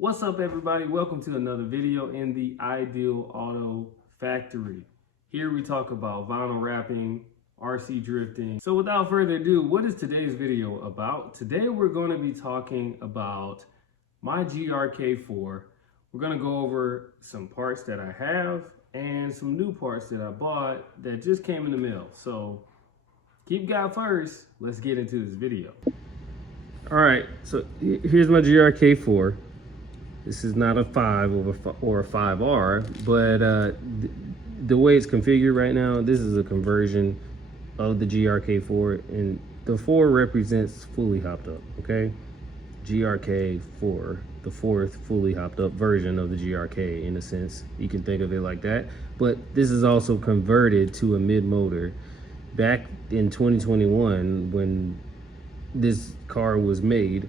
What's up, everybody? Welcome to another video in the Ideal Auto Factory. Here we talk about vinyl wrapping, RC drifting. So without further ado, what is today's video about? Today we're going to be talking about my GRK4. We're going to go over some parts that I have and some new parts that I bought that just came in the mail. So keep God first. Let's get into this video. All right, so here's my GRK4. This is not a 5 or a 5R, but the way it's configured right now, this is a conversion of the GRK4, and the 4 represents fully hopped up, okay? GRK4, the fourth fully hopped up version of the GRK, in a sense. You can think of it like that. But this is also converted to a mid motor. Back in 2021, when this car was made,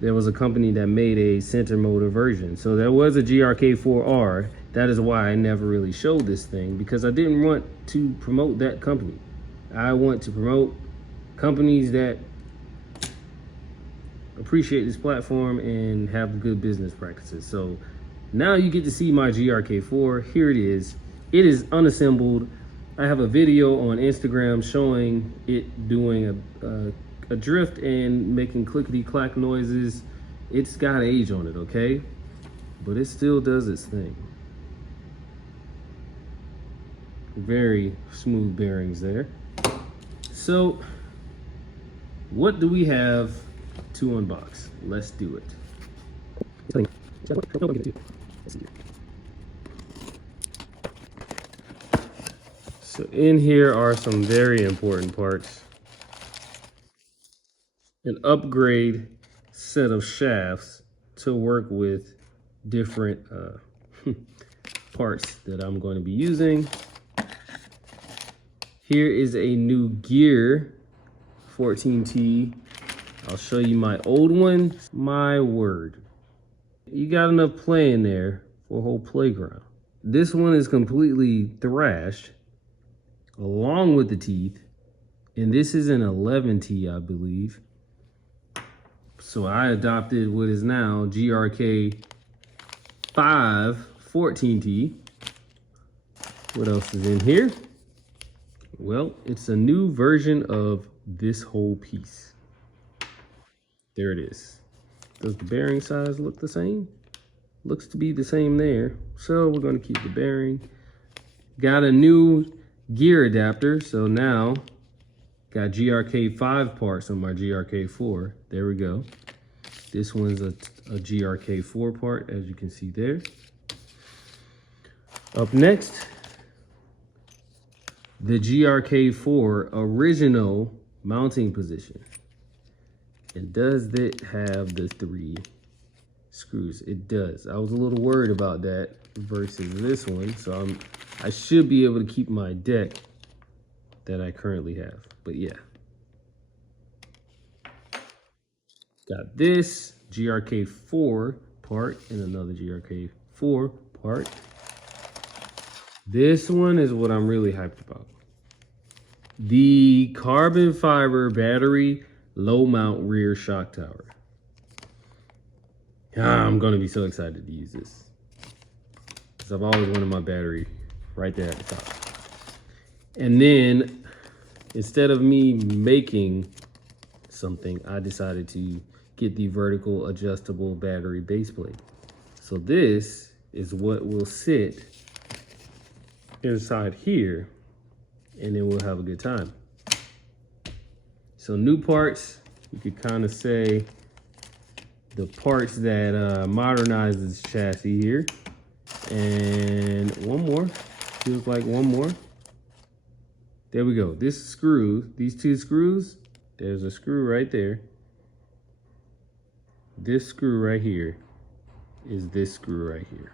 there was a company that made a center motor version. So there was a GRK4R. That is why I never really showed this thing, because I didn't want to promote that company. I want to promote companies that appreciate this platform and have good business practices. So now you get to see my GRK4. Here it is. It is unassembled. I have a video on Instagram showing it doing a drift and making clickety-clack noises. It's got age on it, okay? But it still does its thing. Very smooth bearings there. So, what do we have to unbox? Let's do it. So in here are some very important parts. An upgrade set of shafts to work with different parts that I'm going to be using. Here is a new gear, 14T. I'll show you my old one. My word, you got enough play in there for a whole playground. This one is completely thrashed along with the teeth, and this is an 11T, I believe. So I adopted what is now GRK4 14T. What else is in here? Well, it's a new version of this whole piece. There it is. Does the bearing size look the same? Looks to be the same there. So we're going to keep the bearing. Got a new gear adapter. So now got GRK5 parts on my GRK4. There we go. This one's a GRK4 part, as you can see there. Up next, the GRK4 original mounting position. And does it have the 3 screws? It does. I was a little worried about that versus this one. So I should be able to keep my deck that I currently have. But yeah. Got this GRK4 part and another GRK4 part. This one is what I'm really hyped about. The carbon fiber battery low mount rear shock tower. I'm gonna be so excited to use this, because I've always wanted my battery right there at the top. And then instead of me making something, I decided to get the vertical adjustable battery base plate. So this is what will sit inside here, and then we'll have a good time. So new parts, you could kind of say the parts that modernize this chassis here. And one more, feels like one more. There we go. This screw, these 2 screws, there's a screw right there. This screw right here is this screw right here.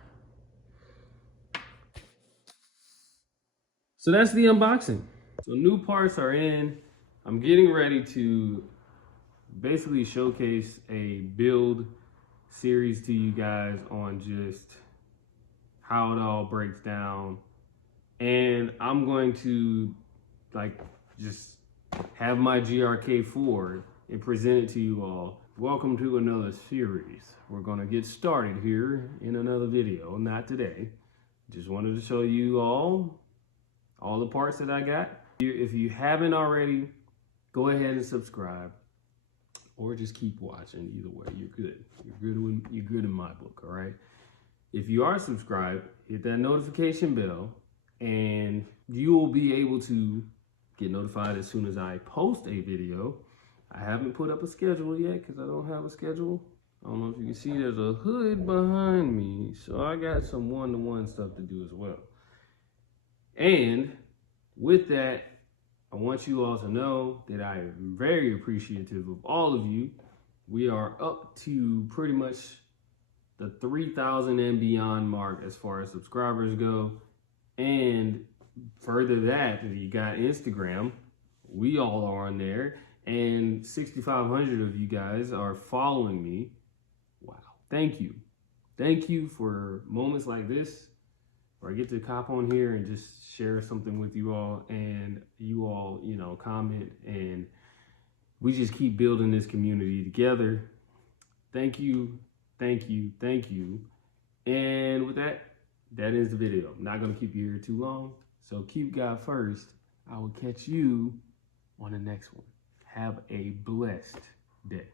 So that's the unboxing. So new parts are in. I'm getting ready to basically showcase a build series to you guys on just how it all breaks down. And I'm going to just have my GRK4 and present it to you all welcome to another series. We're gonna get started here in another video, not today. Just wanted to show you all the parts that I got. If you haven't already, go ahead and subscribe or just keep watching. Either way, you're good. You're good in my book, all right? If you are subscribed, hit that notification bell and you will be able to get notified as soon as I post a video. I haven't put up a schedule yet because I don't have a schedule. I don't know if you can see there's a hood behind me. So I got some one-to-one stuff to do as well. And with that, I want you all to know that I am very appreciative of all of you. We are up to pretty much the 3,000 and beyond mark as far as subscribers go. And further that, you got Instagram. We all are on there. And 6,500 of you guys are following me. Wow. Thank you. Thank you for moments like this where I get to cop on here and just share something with you all. And you all, comment. And we just keep building this community together. Thank you. Thank you. Thank you. And with that, that ends the video. I'm not going to keep you here too long. So keep God first. I will catch you on the next one. Have a blessed day.